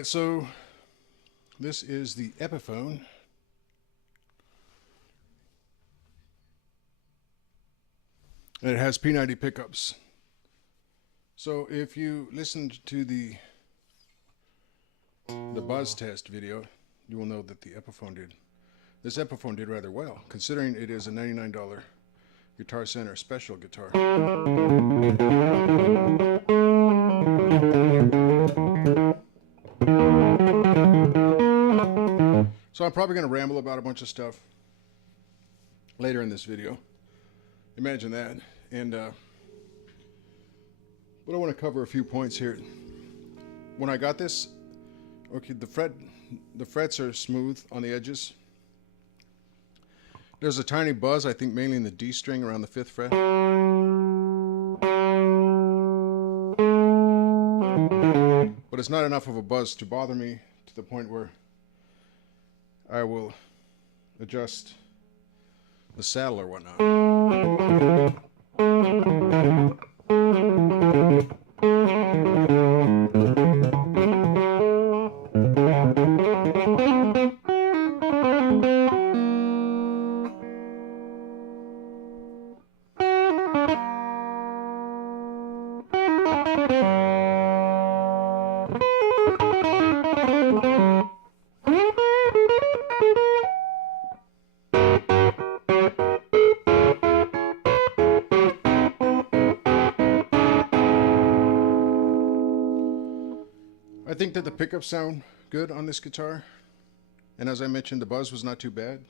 Alright, so this is the Epiphone. And it has P90 pickups. So if you listened to the buzz test video, you will know that this Epiphone did rather well, considering it is a $99 Guitar Center special guitar. So I'm probably going to ramble about a bunch of stuff later in this video. Imagine that. And but I want to cover a few points here. When I got this, okay, the frets are smooth on the edges. There's a tiny buzz, I think mainly in the D string around the 5th fret. But it's not enough of a buzz to bother me to the point where I will adjust the saddle or whatnot. I think that the pickups sound good on this guitar, and as I mentioned, the buzz was not too bad.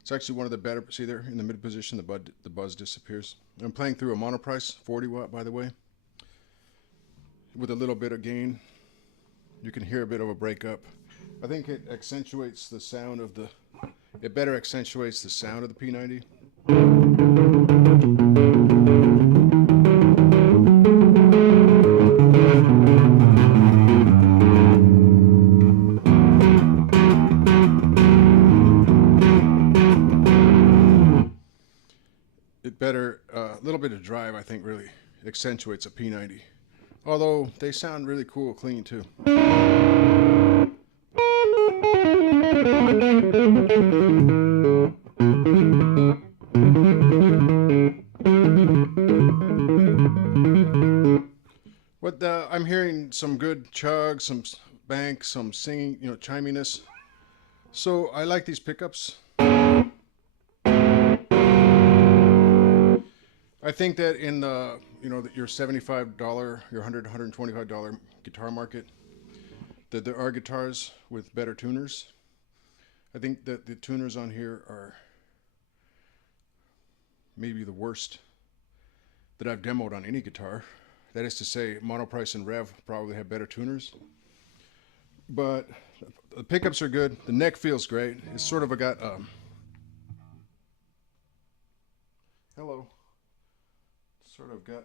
It's actually one of the better. See there in the mid position, the buzz disappears. I'm playing through a monoprice 40 watt, by the way, with a little bit of gain. You can hear a bit of a breakup. I think it accentuates the sound of it better accentuates the sound of the P90. A little bit of drive, I think, really accentuates a P90. Although they sound really cool, clean too. But I'm hearing some good chug, some bank, some singing, chiminess. So I like these pickups. I think that in the, your $75, your $100, $125 guitar market, that there are guitars with better tuners. I think that the tuners on here are maybe the worst that I've demoed on any guitar. That is to say, Monoprice and Rev probably have better tuners. But the pickups are good. The neck feels great. It's sort of got hello. Sort of got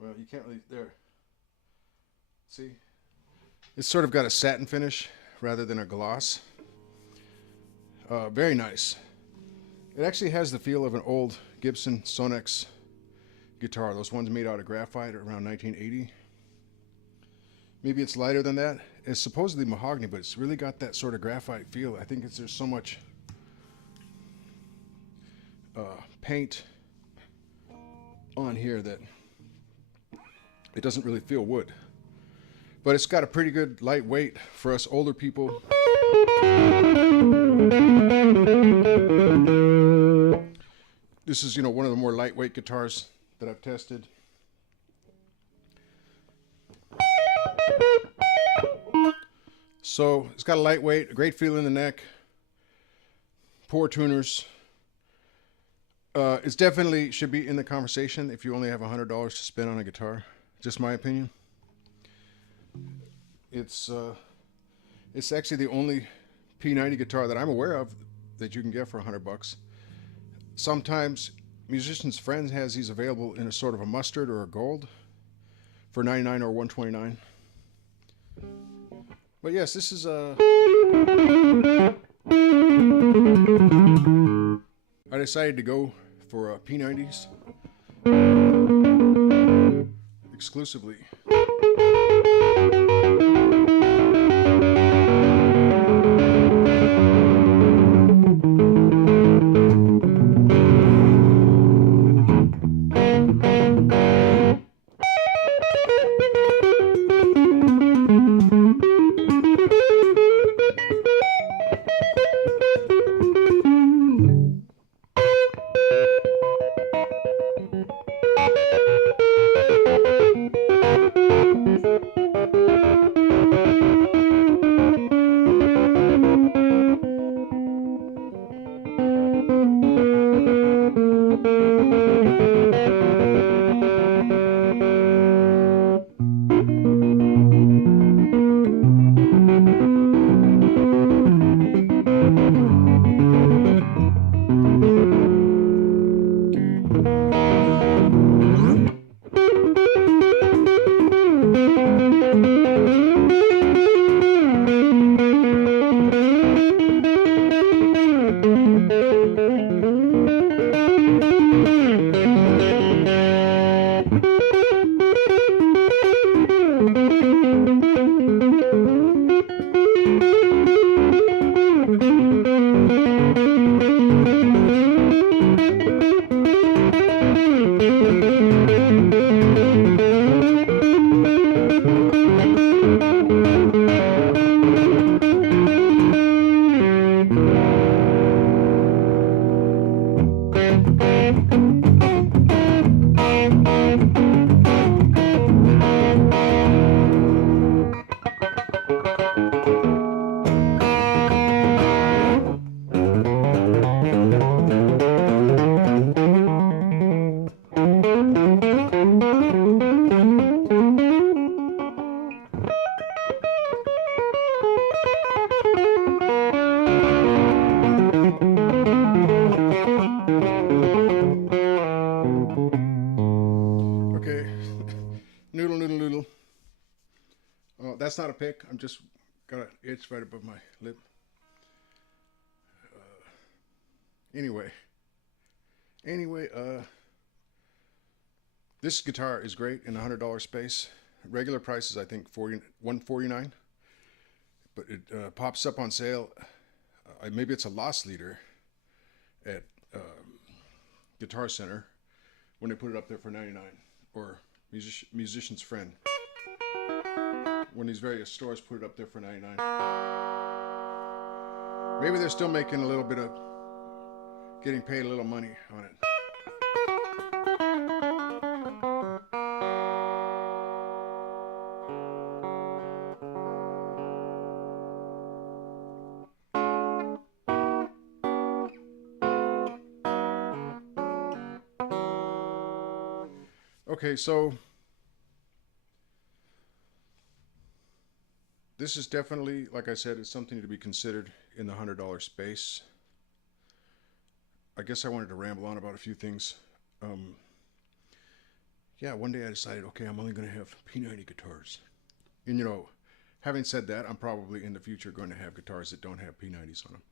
well, you can't really there. See, it's sort of got a satin finish rather than a gloss. Very nice. It actually has the feel of an old Gibson Sonex guitar, those ones made out of graphite around 1980. Maybe it's lighter than that. It's supposedly mahogany, but it's really got that sort of graphite feel. I think there's so much paint on here that it doesn't really feel wood. But it's got a pretty good lightweight for us older people. This is, one of the more lightweight guitars that I've tested. So it's got a lightweight, a great feel in the neck, poor tuners. It definitely should be in the conversation if you only have $100 to spend on a guitar. Just my opinion. It's actually the only P90 guitar that I'm aware of that you can get for $100. Sometimes Musician's Friends has these available in a sort of a mustard or a gold for $99 or $129. But yes, this is I decided to go for P90s exclusively. Okay, noodle, noodle, noodle. Oh, that's not a pick. I'm just got an itch right above my lip. Anyway, this guitar is great in the $100 space. Regular price is I think $149, but it pops up on sale. Maybe it's a loss leader at Guitar Center when they put it up there for $99, or Musician's Friend when these various stores put it up there for $99. Maybe they're still making a little bit of, getting paid a little money on it. Okay, so this is definitely, like I said, it's something to be considered in the $100 space. I guess I wanted to ramble on about a few things. Yeah, one day I decided, okay, I'm only going to have P90 guitars. And you know, having said that, I'm probably in the future going to have guitars that don't have P90s on them.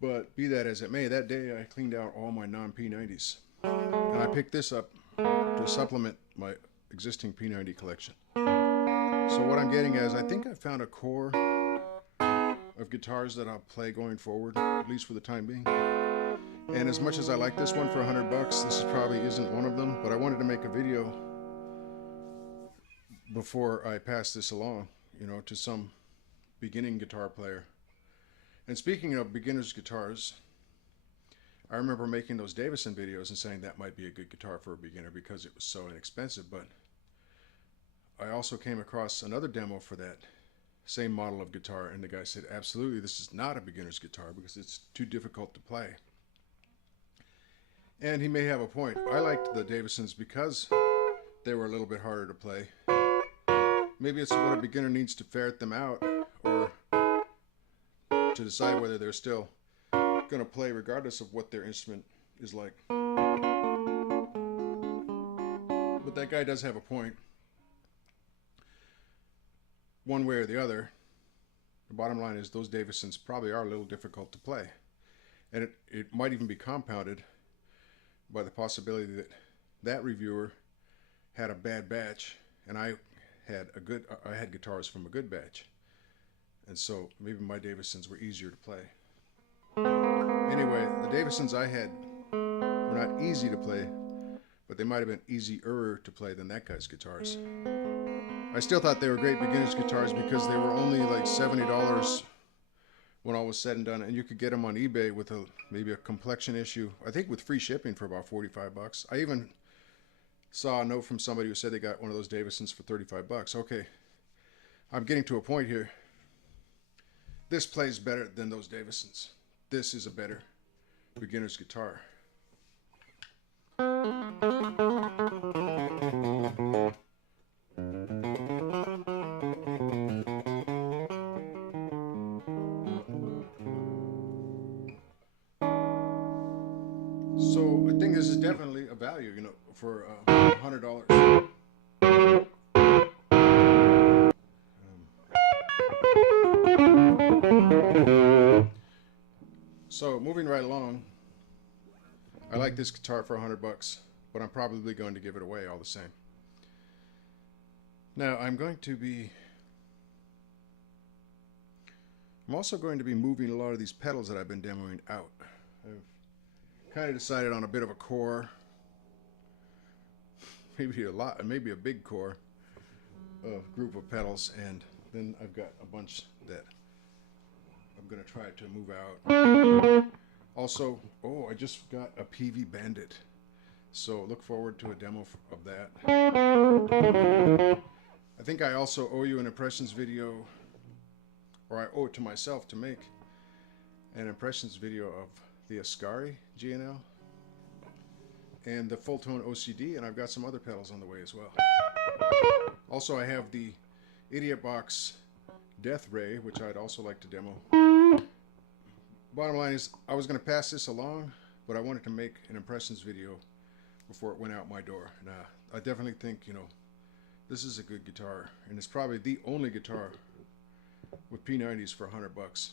But be that as it may, that day I cleaned out all my non-P90s. And I picked this up to supplement my existing P90 collection. So what I'm getting is, I think I found a core of guitars that I'll play going forward, at least for the time being. And as much as I like this one for $100, this probably isn't one of them, but I wanted to make a video before I pass this along, you know, to some beginning guitar player. And speaking of beginner's guitars, I remember making those Davison videos and saying that might be a good guitar for a beginner because it was so inexpensive, but I also came across another demo for that same model of guitar, and the guy said, absolutely, this is not a beginner's guitar because it's too difficult to play. And he may have a point. I liked the Davisons because they were a little bit harder to play. Maybe it's what a beginner needs to ferret them out, or to decide whether they're still going to play regardless of what their instrument is like. But that guy does have a point. One way or the other, the bottom line is those Davisons probably are a little difficult to play. And it might even be compounded by the possibility that that reviewer had a bad batch and I had I had guitars from a good batch, and so maybe my Davisons were easier to play. Anyway, the Davisons I had were not easy to play, but they might have been easier to play than that guy's guitars. I still thought they were great beginner's guitars because they were only like $70 when all was said and done, and you could get them on eBay with maybe a complexion issue, I think with free shipping for about 45 bucks. I even saw a note from somebody who said they got one of those Davisons for 35 bucks. Okay, I'm getting to a point here. This plays better than those Davisons. This is a better beginner's guitar. So I think this is definitely a value, you know, for $100. So moving right along, I like this guitar for $100, but I'm probably going to give it away all the same. Now I'm also going to be moving a lot of these pedals that I've been demoing out. I've kind of decided on a bit of a core, maybe a big core group of pedals, and then I've got a bunch that I'm going to try to move out. Also, I just got a PV Bandit, so look forward to a demo of that. I think I also owe you an impressions video, or I owe it to myself to make an impressions video of the Ascari GNL and the Full Tone OCD, and I've got some other pedals on the way as well. Also, I have the Idiot Box Death Ray, which I'd also like to demo. Bottom line is, I was going to pass this along, but I wanted to make an impressions video before it went out my door. And I definitely think, you know, this is a good guitar, and it's probably the only guitar with P90s for $100.